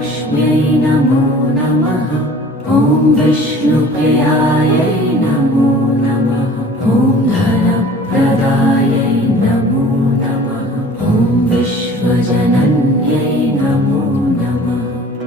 विष्णुप्रियायै नमो